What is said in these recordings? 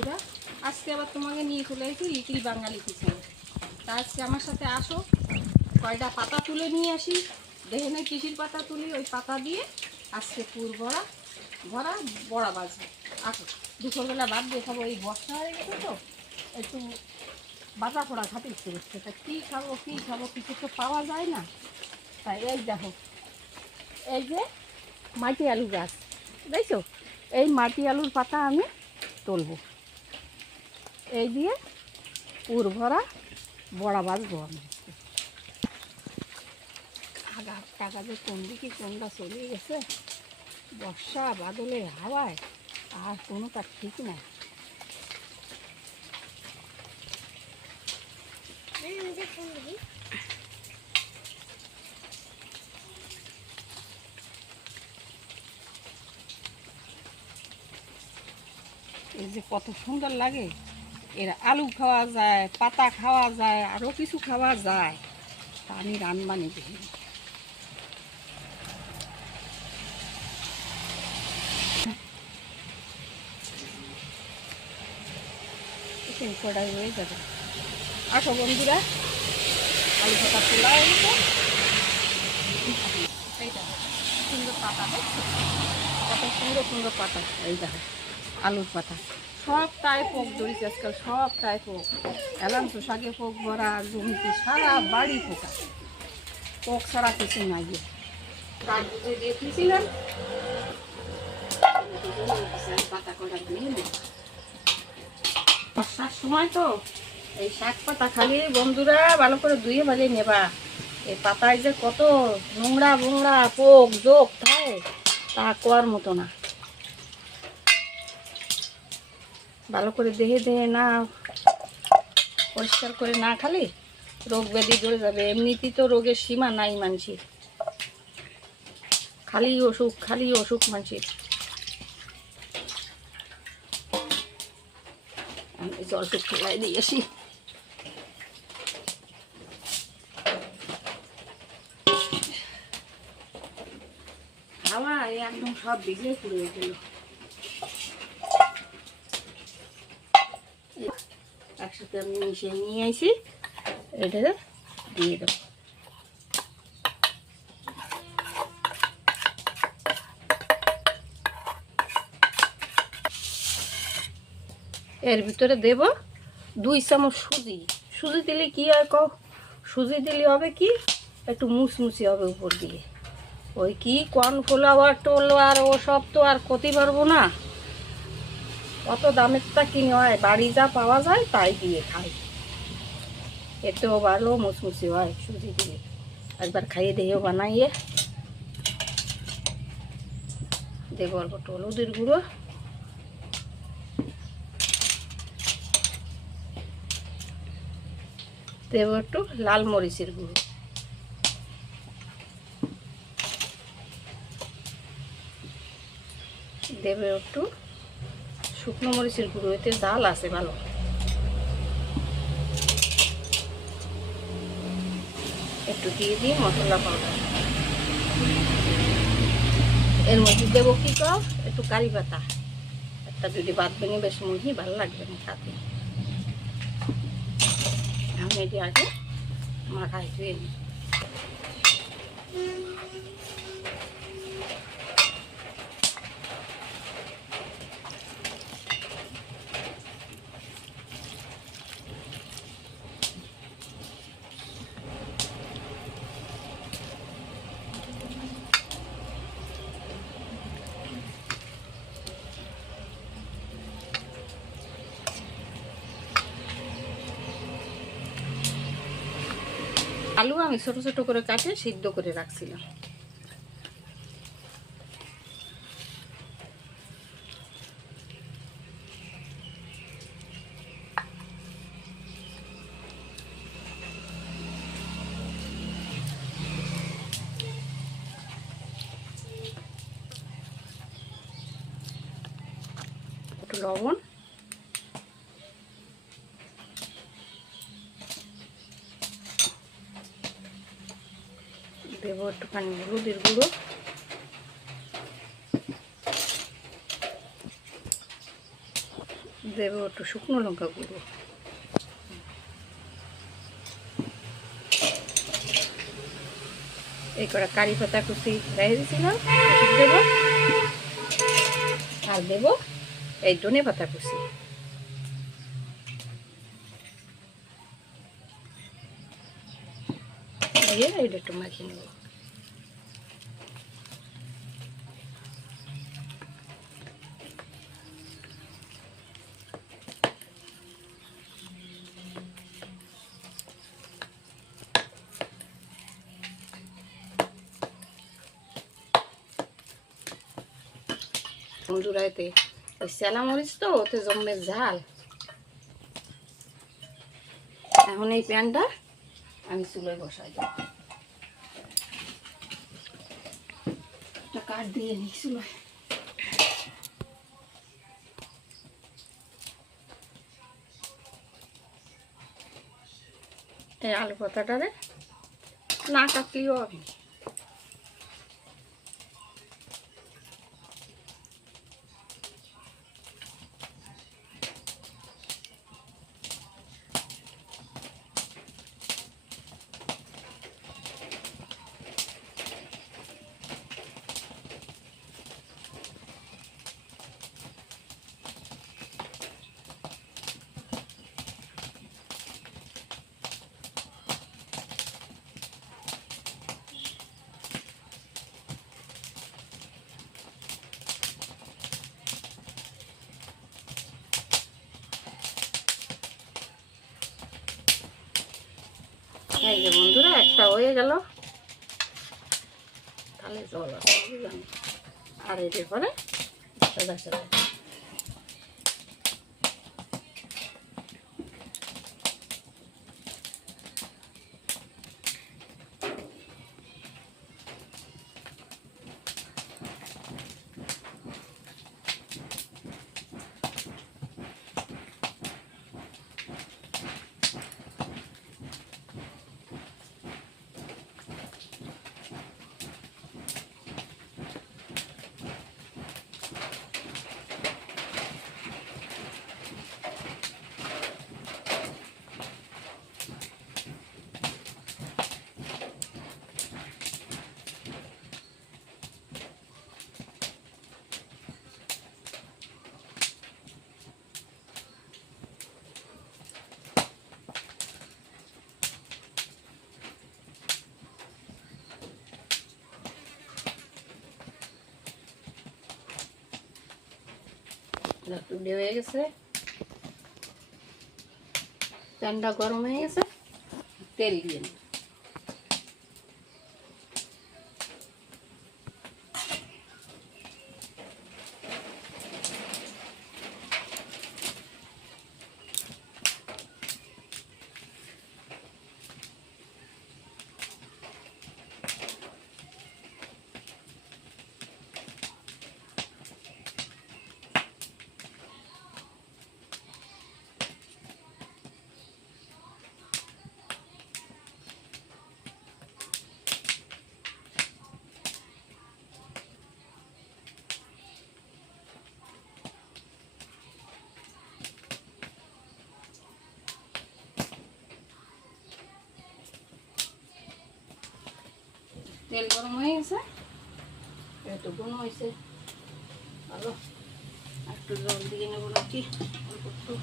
বন্ধুরা, আজকে আবার তোমাকে নিয়ে চলে এসেছি লিটিল বাঙালি কিচেনে। তা আজকে আমার সাথে আসো, কয়টা পাতা তুলে নিয়ে আসি। দেখে নেই কৃষির পাতা তুলি, ওই পাতা দিয়ে আজকে পুর ভরা ভরা বড়া বাজবে। আসো, দুপুরবেলা ভাত দিয়ে খাবো। এই বর্ষা হয়ে গেছে তো একটু বাজা পোড়া খাতে ইচ্ছে করছে। তা কী খাবো কিছু তো পাওয়া যায় না। তাই এই দেখো, এই যে মাটি আলু গাছ দেখছো, এই মাটি আলুর পাতা আমি তুলবো, এই দিয়ে পুর ভরা বড়া বাজবো আমি। টাকা যে কোন দিকে কোনটা চলে গেছে, বর্ষা বাদলের হাওয়ায় আর কোনো তার ঠিক নাই। এই যে কত সুন্দর লাগে, এর আলু খাওয়া যায়, পাতা খাওয়া যায়, আরও কিছু খাওয়া যায়। তা আমি রান্না দেখি কড়াই হয়ে যাবে। আসো বন্ধুরা, আলু পাতা তোলা হয়ে গেছে। এইটা সুন্দর পাতা, দেখছো কত সুন্দর সুন্দর পাতা। এই দেখো আলুর পাতা সবটাই পোক ধরেছে আজকাল, সবটাই পোক। এলাম তো শাকে পোক ভরা, জমিতে সারা বাড়ি পোকা, পোক ছাড়া কিছু নাই। কাঠ বুঝে দিয়ে দিয়েছিলাম, পাতা কটা দিয়ে নেব। বর্ষার সময় তো এই শাক পাতা খালি বন্ধুরা ভালো করে ধুয়ে ভাজে নেবা। এই পাতায় যে কত নোংরা বোংরা পোক জোক থাকে তা কোয়ার মতো না। ভালো করে দেহে দেহে না পরিষ্কার করে না খালি রোগ ব্যাধি ধরে যাবে। এমনিতেই তো রোগের সীমা নাই মানুষের, খালি অসুখ মানুষের। আমি জলটুক ফেলাই দিয়ে আসি। হাওয়া একদম সব ভিজে পুড়ে গেল। একসাথে আমি মিশিয়ে নিয়ে আসি, এটা দিয়ে দেবো। এর ভিতরে দেব 2 চামচ সুজি। সুজি দিলে কি হয় কও, সুজি দিলে হবে কি একটু মুচমুচি হবে উপর দিয়ে। ওই কি কর্নফ্লাওয়ার টোলার ও সব তো আর ক্ষতি পারবো না, কত দামেরটা কিনে হয়, বাড়ি যা পাওয়া যায় তাই দিয়ে খাই। এতেও ভালো মুচমুচি হয় সুজি দিলে। একবার খাইয়ে দিয়েও বানাইয়ে দেবো অল্প হলুদের গুঁড়ো, দেবো একটু লাল মরিচের গুঁড়ো, দেবে একটু শুকনো মরিচের গুঁড়ো, এতে জাল আছে ভালো। একটু দিয়ে দিই মশলা পাউডার। এর মধ্যে দেবো কি কও একটু কারি পাতা, একটা যদি বাদ ভেঙে বেশ মুহি ভালো লাগবে না খাতে। আমি এটি আগে মাখাই ধুয়ে নিই। আলু আমি ছোট ছোট করে কাটে সিদ্ধ করে রাখছিলাম। একটু লবণ, দেবো একটুখানি হলুদের গুঁড়ো, দেবো একটু শুকনো লঙ্কা গুঁড়ো, এই করা কারি পাতা কুচি রেখে দিয়েছিলাম দেবো, আর দেবো এই ধনে পাতা কুচি। এটা একটু মাখিয়ে নেব। বন্ধুরা এতে ওই চেলা মরিচ তো ওতে জমে ঝাল। এখন এই প্যানটা আমি চুলোয় বসাই দেব, একটা কাঠ দিয়ে নিই চুলোয়। এই আলু পাতাটারে না কাটলেও হবে। এই যে বন্ধুরা একটা হয়ে গেল, তাহলে জল আছে আর এর পরে সাদা সাদা তুলে হয়ে গেছে। প্যানটা গরম হয়ে গেছে, তেল দিয়ে নিই। তেল গরম হয়ে গেছে, একটু গুণ হয়েছে ভালো, একটু জল দিয়ে নেবো নাকি অল্প একটু।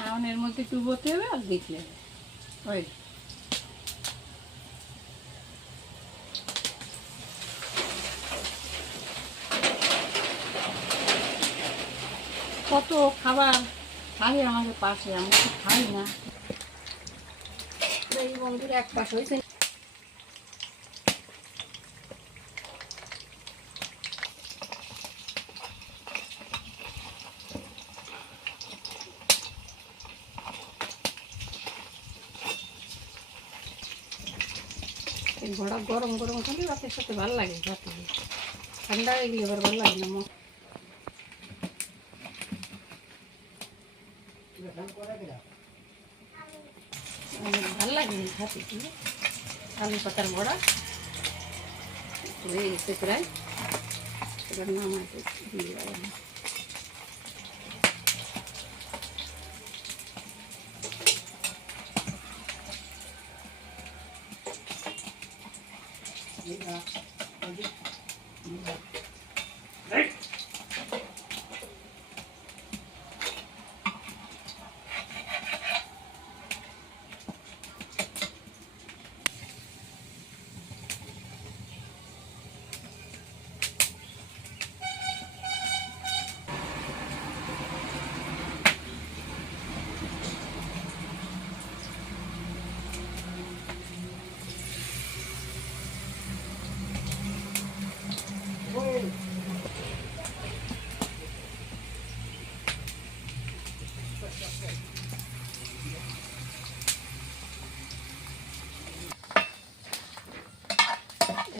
এখন এর মধ্যে একটু বতে হবে আর দিতে হবে ওই কত খাবার খাই আমাদের পাশে, আমি তো খাই না। এই বন্ধুরা এক পাশ হয়েছে, এই বড়া গরম গরম খালি ভাতের সাথে ভালো লাগে ভাতে, ঠান্ডা হয়ে গেলে এবার ভালো লাগে না। ভালো লাগে খাতে, কি আলু পাতার বড়া হয়ে গেছে প্রায়, এবার নামাতে দিয়ে দেবো।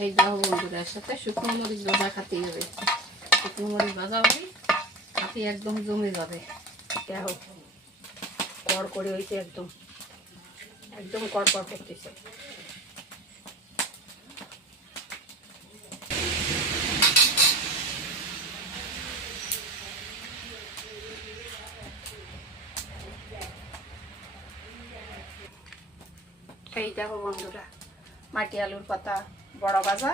এই দেখো বন্ধুরা, সাথে শুকনো মরিচ ভাজা খাতেই হবে। শুকনো মরিচ ভাজা হবে, খাতে একদম জমে যাবে। দেখো কড় করে হয়েছে, একদম একদম কড়কড় করতেছে। এই দেখো বন্ধুরা, মাটি আলুর পাতা বড়া ভাজা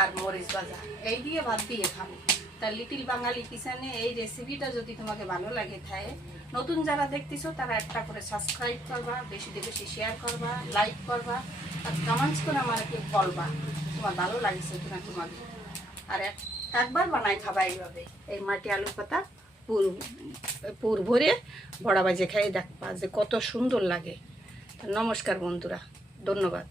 আর মরিচ ভাজা এই দিয়ে ভাত দিয়ে খাবো। তা লিটিল বাঙালি কিচেনে এই রেসিপিটা যদি তোমাকে ভালো লাগে থাকে, নতুন যারা দেখতেছো তারা একটা করে সাবস্ক্রাইব করবা, বেশি বেশি শেয়ার করবা, লাইক করবা, আর কমেন্টস করে আমাকে বলবা তোমার ভালো লাগছে কিনা তোমাকে। আর একবার বানাই খাবা এইভাবে, এই মাটি আলুর পাতা পুর ভরে বড়া ভাজে খাই দেখবা যে কত সুন্দর লাগে। নমস্কার বন্ধুরা, ধন্যবাদ।